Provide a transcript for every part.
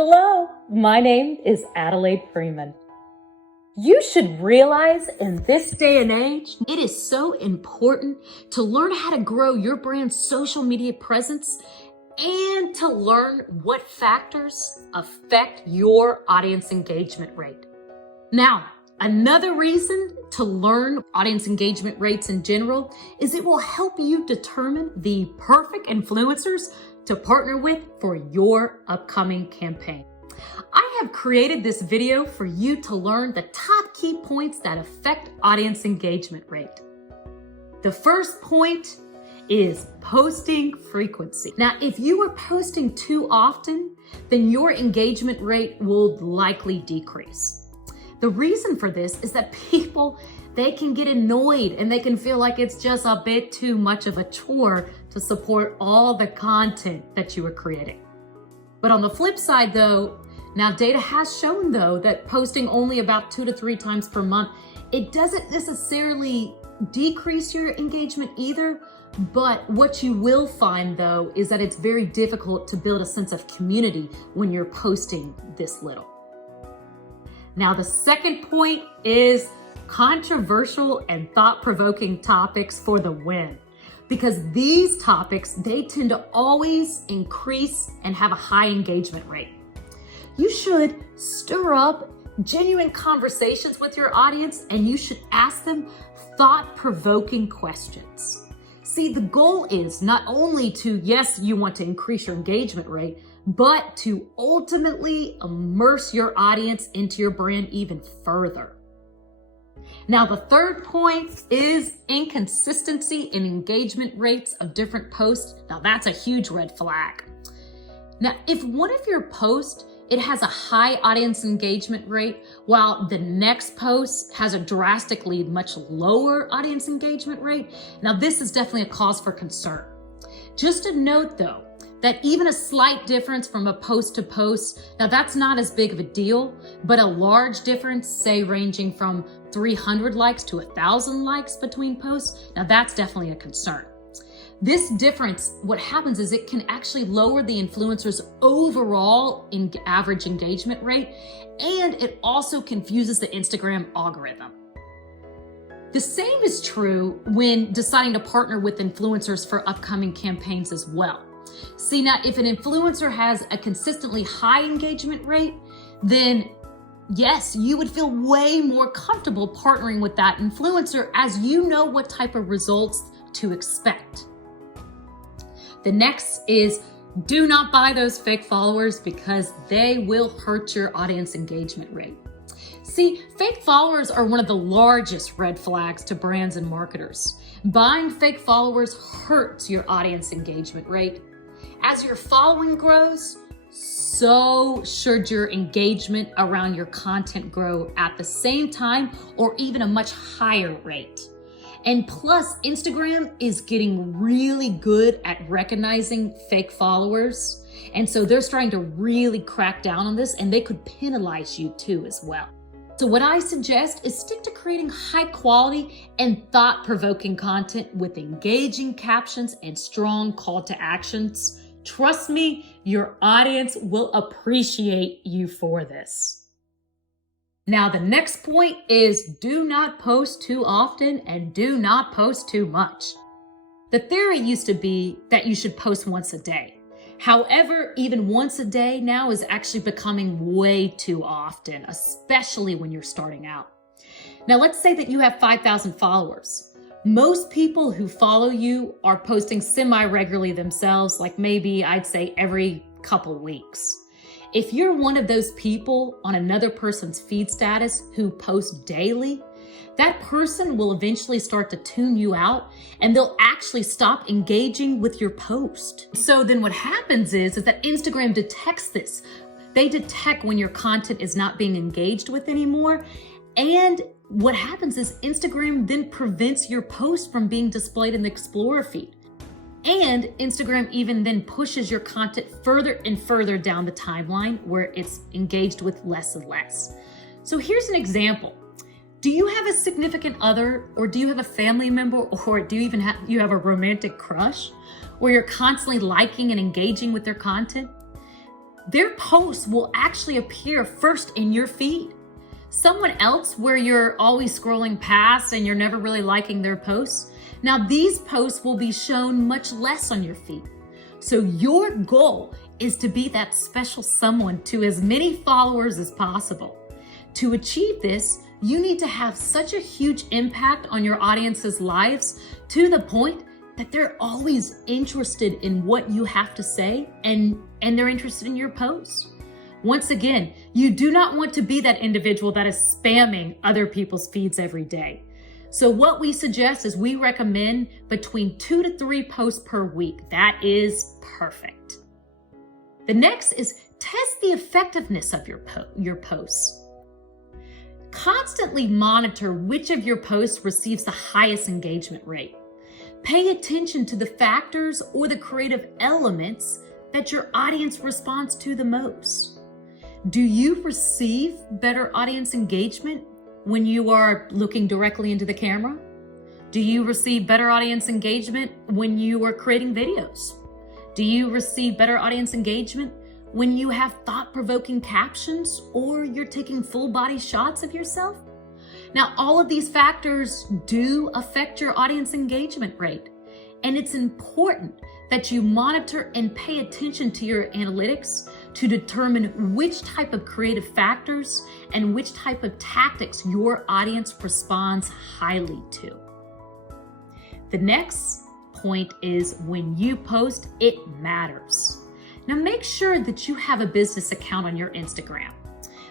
Hello, my name is Adelaide Freeman. You should realize in this day and age, it is so important to learn how to grow your brand's social media presence and to learn what factors affect your audience engagement rate. Now, another reason to learn audience engagement rates in general is it will help you determine the perfect influencers to partner with for your upcoming campaign. I have created this video for you to learn the top key points that affect audience engagement rate. The first point is posting frequency. Now, if you are posting too often, then your engagement rate will likely decrease. The reason for this is that people, they can get annoyed and they can feel like it's just a bit too much of a chore to support all the content that you are creating. But on the flip side though, now data has shown though that posting only about 2 to 3 times per month, it doesn't necessarily decrease your engagement either, but what you will find though is that it's very difficult to build a sense of community when you're posting this little. Now the second point is controversial and thought-provoking topics for the win. Because these topics, they tend to always increase and have a high engagement rate. You should stir up genuine conversations with your audience and you should ask them thought-provoking questions. See, the goal is not only to, yes, you want to increase your engagement rate, but to ultimately immerse your audience into your brand even further. Now, the third point is inconsistency in engagement rates of different posts. Now, that's a huge red flag. Now, if one of your posts, it has a high audience engagement rate, while the next post has a drastically much lower audience engagement rate, now this is definitely a cause for concern. Just a note though, that even a slight difference from a post to post, now that's not as big of a deal, but a large difference, say ranging from 300 likes to 1,000 likes between posts, now that's definitely a concern. This difference, what happens is it can actually lower the influencer's overall average engagement rate, and it also confuses the Instagram algorithm. The same is true when deciding to partner with influencers for upcoming campaigns as well. See, now if an influencer has a consistently high engagement rate, then yes, you would feel way more comfortable partnering with that influencer as you know what type of results to expect. The next is do not buy those fake followers because they will hurt your audience engagement rate. See, fake followers are one of the largest red flags to brands and marketers. Buying fake followers hurts your audience engagement rate. As your following grows, so should your engagement around your content grow at the same time or even a much higher rate. And plus, Instagram is getting really good at recognizing fake followers. And so they're starting to really crack down on this and they could penalize you too as well. So what I suggest is stick to creating high quality and thought-provoking content with engaging captions and strong call to actions. Trust me, your audience will appreciate you for this. Now, the next point is do not post too often and do not post too much. The theory used to be that you should post once a day. However, even once a day now is actually becoming way too often, especially when you're starting out. Now, let's say that you have 5,000 followers. Most people who follow you are posting semi-regularly themselves, like maybe I'd say every couple weeks. If you're one of those people on another person's feed status who posts daily, that person will eventually start to tune you out and they'll actually stop engaging with your post. So then what happens is that Instagram detects this. They detect when your content is not being engaged with anymore. And what happens is Instagram then prevents your post from being displayed in the Explorer feed. And Instagram even then pushes your content further and further down the timeline where it's engaged with less and less. So here's an example. Do you have a significant other, or do you have a family member, or do you even have a romantic crush where you're constantly liking and engaging with their content? their posts will actually appear first in your feed. Someone else where you're always scrolling past and you're never really liking their posts, now these posts will be shown much less on your feed. So your goal is to be that special someone to as many followers as possible. To achieve this, you need to have such a huge impact on your audience's lives to the point that they're always interested in what you have to say and they're interested in your posts. Once again, you do not want to be that individual that is spamming other people's feeds every day. So what we suggest is we recommend between 2 to 3 posts per week. That is perfect. The next is test the effectiveness of your posts. Constantly monitor which of your posts receives the highest engagement rate. Pay attention to the factors or the creative elements that your audience responds to the most. Do you receive better audience engagement when you are looking directly into the camera? Do you receive better audience engagement when you are creating videos? Do you receive better audience engagement when you have thought-provoking captions or you're taking full body shots of yourself? Now, all of these factors do affect your audience engagement rate, and it's important that you monitor and pay attention to your analytics to determine which type of creative factors and which type of tactics your audience responds highly to. The next point is when you post, it matters. Now make sure that you have a business account on your Instagram,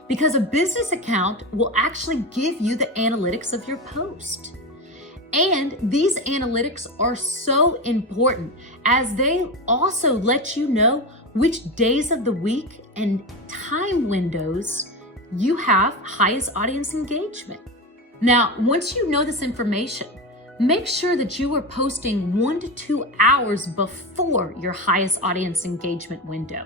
because a business account will actually give you the analytics of your post. And these analytics are so important as they also let you know which days of the week and time windows you have highest audience engagement. Now, once you know this information, make sure that you are posting 1 to 2 hours before your highest audience engagement window.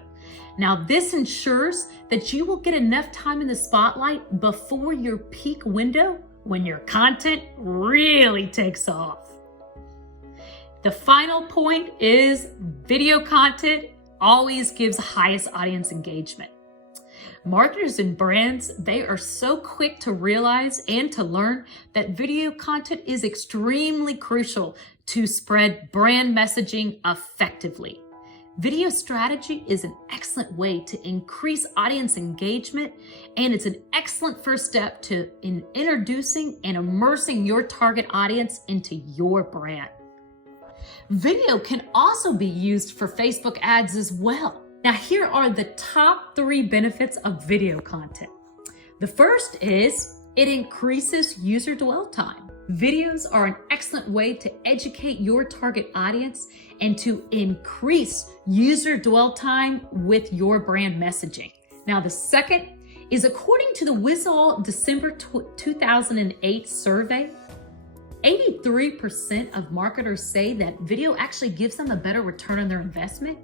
Now, this ensures that you will get enough time in the spotlight before your peak window when your content really takes off. The final point is video content always gives highest audience engagement. Marketers and brands, they are so quick to realize and to learn that video content is extremely crucial to spread brand messaging effectively. Video strategy is an excellent way to increase audience engagement, and it's an excellent first step in introducing and immersing your target audience into your brand. Video can also be used for Facebook ads as well. Now, here are the top 3 benefits of video content. The first is it increases user dwell time. Videos are an excellent way to educate your target audience and to increase user dwell time with your brand messaging. Now, the second is according to the Wizall December 2008 survey, 83% of marketers say that video actually gives them a better return on their investment.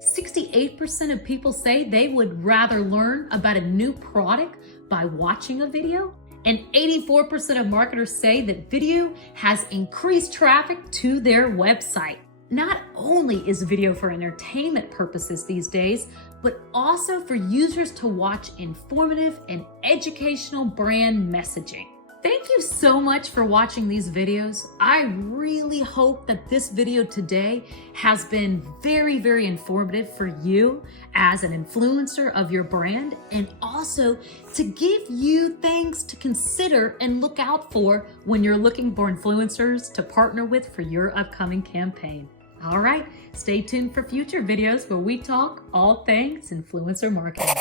68% of people say they would rather learn about a new product by watching a video. And 84% of marketers say that video has increased traffic to their website. Not only is video for entertainment purposes these days, but also for users to watch informative and educational brand messaging. Thank you so much for watching these videos. I really hope that this video today has been very, very informative for you as an influencer of your brand, and also to give you things to consider and look out for when you're looking for influencers to partner with for your upcoming campaign. All right, stay tuned for future videos where we talk all things influencer marketing.